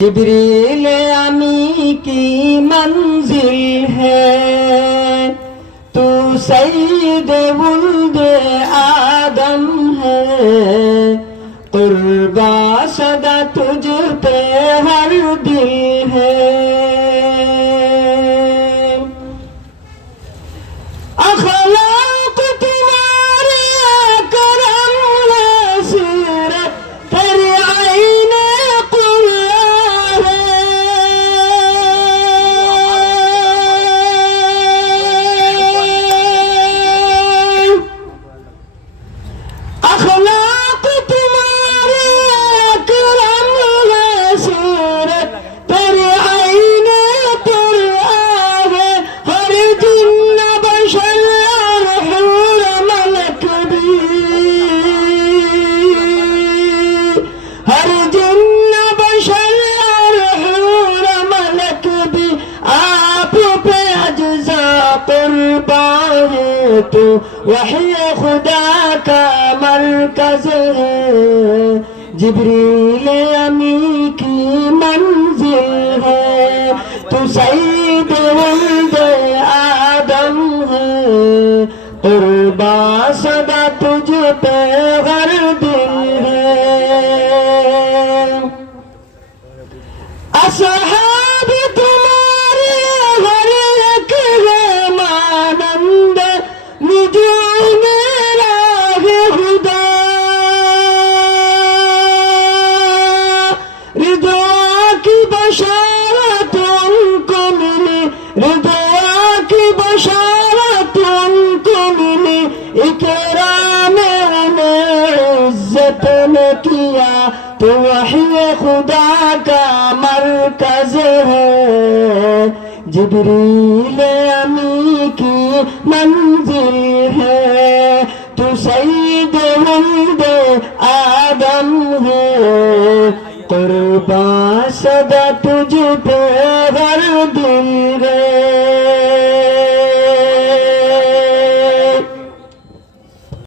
जिब्रील अमी की मंजिल है, तू सईद वुल्द आदम है। कुर्बा सदा तुझ पे हर दिल है। अखलाक तुम्हारे करम है, सीरत तेरी आईने कुल्ला है। अखलाक तुम्हारे करम है, सीरत तेरी आईने कुल्ला है। हर जिन्न बशर हर जिन्न बशर हूर मलक भी आप पे अज्जा कुर्बान है। तो वही खुदा का मरकज है, जिब्रील अमी की मंजिल है। तू सईद वुल्द आदम है, कुर्बा सदा तुझ पे हर दिल है। असहाब तुम्हारे हर एक है मानंद, नुजूम राह खुदा। रिदवा की बशारत उनको मिली, रिदवा की बशारत उनको मिली। इकराम उन्हें इज्जत ने किया, तो वही खुदा का मरकज है, जिब्रील अमी की मंजिल है। तू सईद वुल्द आदम है, कुर्बान सदा तुझ पे हर दिल है।